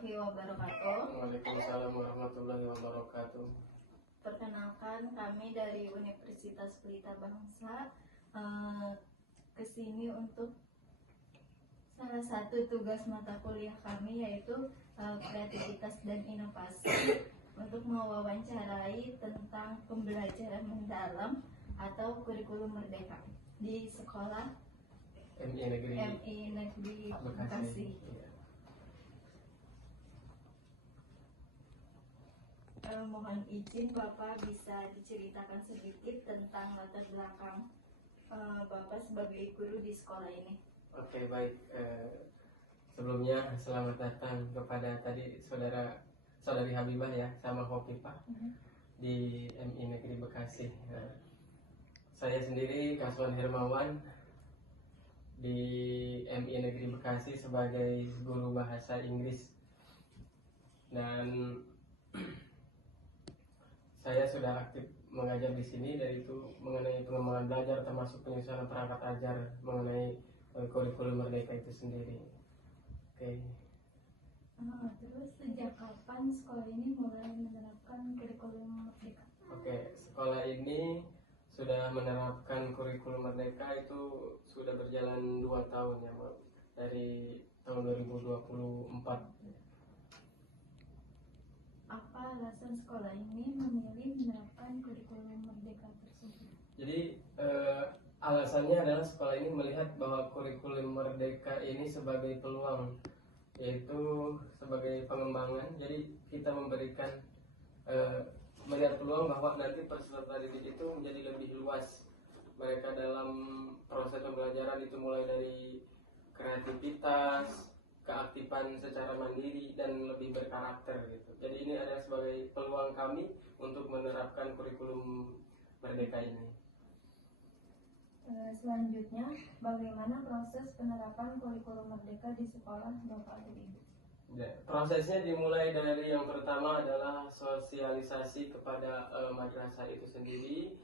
warahmatullahi wabarakatuh. Waalaikumsalam warahmatullahi wabarakatuh. Perkenalkan, kami dari Universitas Pelita Bangsa kesini untuk salah satu tugas mata kuliah kami, yaitu kreativitas dan inovasi, untuk mewawancarai tentang pembelajaran mendalam atau kurikulum merdeka di sekolah MI Negeri Bekasi. Mohon izin Bapak bisa diceritakan sedikit tentang latar belakang Bapak sebagai guru di sekolah ini. Oke, baik. Sebelumnya selamat datang kepada tadi saudari Habibah ya, sama Hopipah di MI Negeri Bekasi. Saya sendiri Kaswan Hermawan di MI Negeri Bekasi sebagai guru bahasa Inggris, dan saya sudah aktif mengajar di sini, dari itu mengenai pengembangan belajar termasuk penyusunan perangkat ajar mengenai kurikulum merdeka itu sendiri. Oke. Terus sejak kapan sekolah ini mulai menerapkan kurikulum merdeka? Oke, sekolah ini sudah menerapkan kurikulum merdeka itu sudah berjalan 2 tahun ya, dari tahun 2024. Apa alasan sekolah ini memilih menerapkan kurikulum merdeka tersebut? Jadi alasannya adalah sekolah ini melihat bahwa kurikulum merdeka ini sebagai peluang, yaitu sebagai pengembangan. Jadi kita memberikan melihat peluang bahwa nanti peserta didik itu menjadi lebih luas. Mereka dalam proses pembelajaran itu mulai dari kreativitas, keaktifan secara mandiri, dan lebih berkarakter gitu. Jadi ini adalah sebagai peluang kami untuk menerapkan kurikulum merdeka ini. Selanjutnya, bagaimana proses penerapan kurikulum merdeka di sekolah Bapak atau Ibu? Prosesnya dimulai dari yang pertama adalah sosialisasi kepada madrasah itu sendiri,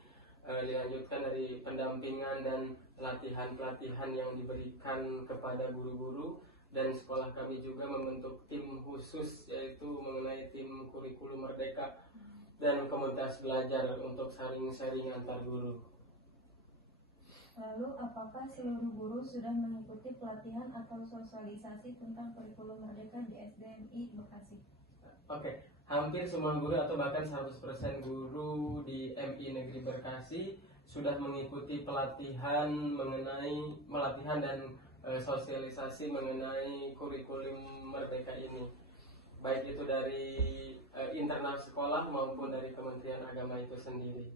dilanjutkan dari pendampingan dan pelatihan-pelatihan yang diberikan kepada guru-guru, dan sekolah kami juga membentuk tim khusus, yaitu mengenai tim kurikulum merdeka dan komunitas belajar untuk sharing-sharing antar guru. Lalu, apakah seluruh guru sudah mengikuti pelatihan atau sosialisasi tentang kurikulum merdeka di SDMI Bekasi? Oke, hampir semua guru atau bahkan 100% guru di MI Negeri Bekasi sudah mengikuti pelatihan dan sosialisasi mengenai kurikulum merdeka ini, baik itu dari internal sekolah maupun dari Kementerian Agama itu sendiri.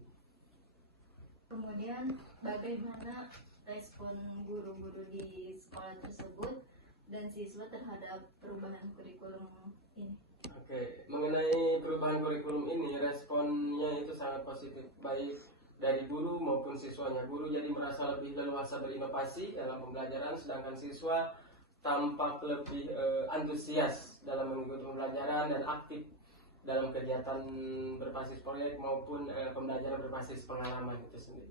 Kemudian, bagaimana respon guru-guru di sekolah tersebut dan siswa terhadap perubahan kurikulum ini? Oke, mengenai perubahan kurikulum ini, responnya itu sangat positif, baik dari guru maupun siswanya. Guru jadi merasa lebih leluasa berinovasi dalam pembelajaran, sedangkan siswa tampak lebih antusias dalam mengikuti pembelajaran dan aktif dalam kegiatan berbasis proyek maupun pembelajaran berbasis pengalaman itu sendiri.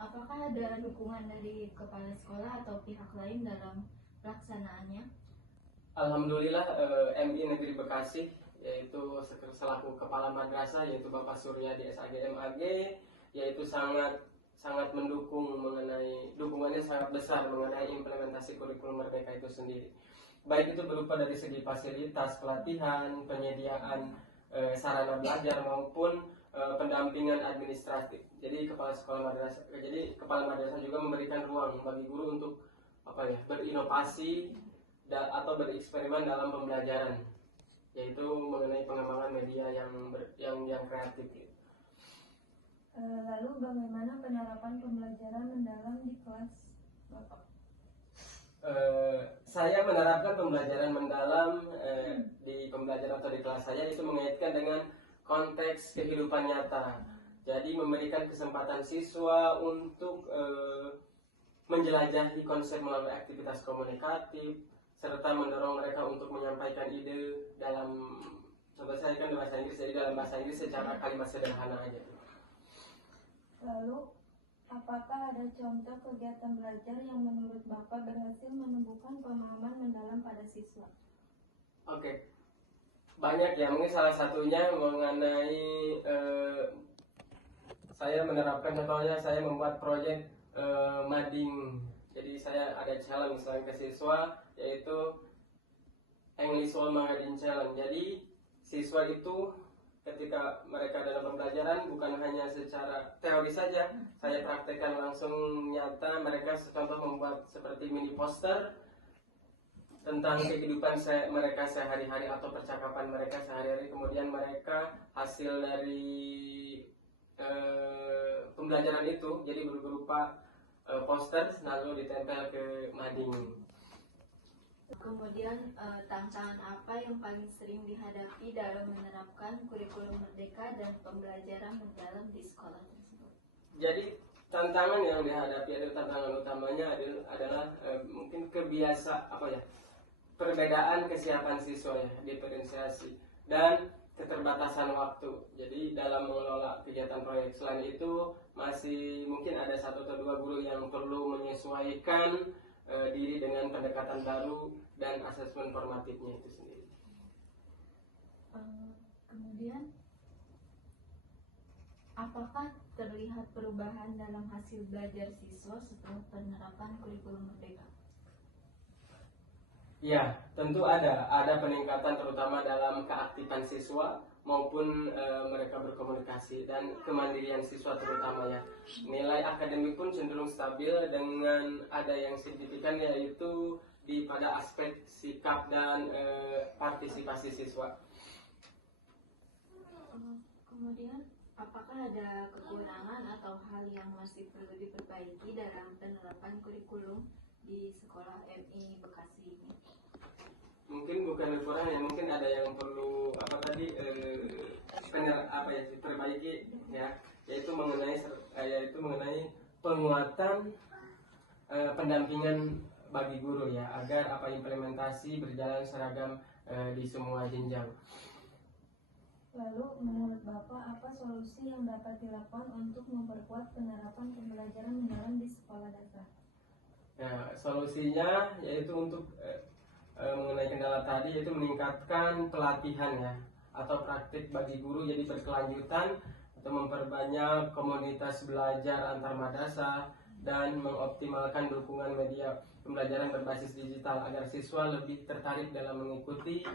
Apakah ada dukungan dari kepala sekolah atau pihak lain dalam pelaksanaannya? Alhamdulillah, MI Negeri Bekasi, yaitu selaku kepala madrasah, yaitu Bapak Suryadi SAGMAG, yaitu sangat mendukung, dukungannya sangat besar mengenai implementasi kurikulum merdeka itu sendiri. Baik itu berupa dari segi fasilitas pelatihan, penyediaan sarana belajar maupun pendampingan administratif. Jadi kepala madrasah juga memberikan ruang bagi guru untuk berinovasi atau bereksperimen dalam pembelajaran, yaitu mengenai pengembangan media yang kreatif. Lalu bagaimana penerapan pembelajaran mendalam di kelas Bapak? Saya menerapkan pembelajaran mendalam di pembelajaran atau di kelas saya itu mengaitkan dengan konteks kehidupan nyata. Jadi memberikan kesempatan siswa untuk menjelajahi konsep melalui aktivitas komunikatif, serta mendorong mereka untuk menyampaikan ide dalam, contoh saya kan bahasa Inggris, jadi dalam bahasa Inggris secara kalimat sederhana aja. Lalu, apakah ada contoh kegiatan belajar yang menurut Bapak berhasil menumbuhkan pemahaman mendalam pada siswa? Oke, banyak ya. Mungkin salah satunya mengenai saya menerapkan, contohnya saya membuat proyek mading. Jadi saya ada challenge selain ke siswa, yaitu English World Mandarin Challenge. Jadi siswa itu ketika mereka dalam pembelajaran bukan hanya secara teori saja, saya praktekkan langsung nyata. Mereka contoh membuat seperti mini poster tentang kehidupan mereka sehari-hari atau percakapan mereka sehari-hari. Kemudian mereka hasil dari pembelajaran itu jadi berupa poster lalu ditempel ke mading. Kemudian tantangan apa yang paling sering dihadapi dalam menerapkan kurikulum merdeka dan pembelajaran mendalam di sekolah tersebut? Jadi tantangan yang dihadapi adalah tantangan utamanya adalah mungkin perbedaan kesiapan siswa ya, diferensiasi dan keterbatasan waktu. Jadi dalam mengelola kegiatan proyek, selain itu masih mungkin ada 1 atau 2 guru yang perlu menyesuaikan diri dengan pendekatan baru dan asesmen formatifnya itu sendiri. Kemudian, apakah terlihat perubahan dalam hasil belajar siswa setelah penerapan kurikulum merdeka? Ya, tentu ada peningkatan terutama dalam keaktifan siswa maupun mereka berkomunikasi dan kemandirian siswa terutamanya. Nilai akademik pun cenderung stabil dengan ada yang signifikan, yaitu pada aspek sikap dan partisipasi siswa. Kemudian, apakah ada kekurangan atau hal yang masih perlu diperbaiki dalam penerapan kurikulum di sekolah MI Bekasi ini? Mungkin bukan kekurangan ya, mungkin ada yang perlu diperbaiki ya, yaitu mengenai penguatan pendampingan bagi guru ya, agar implementasi berjalan seragam di semua jenjang. Lalu menurut Bapak apa solusi yang dapat dilakukan untuk memperkuat penerapan pembelajaran mendalam di sekolah dasar? Nah, solusinya yaitu untuk mengenai kendala tadi, yaitu meningkatkan pelatihan ya atau praktik bagi guru jadi berkelanjutan, atau memperbanyak komunitas belajar antar madrasah dan mengoptimalkan dukungan media pembelajaran berbasis digital agar siswa lebih tertarik dalam mengikuti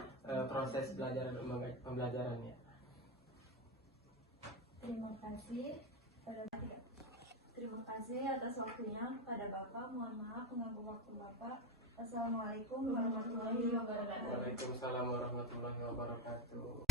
proses belajar dan pembelajarannya. Terima kasih atas waktunya pada Bapak. Mohon maaf mengganggu waktu Bapak. Assalamualaikum warahmatullahi wabarakatuh. Waalaikumsalam warahmatullahi wabarakatuh.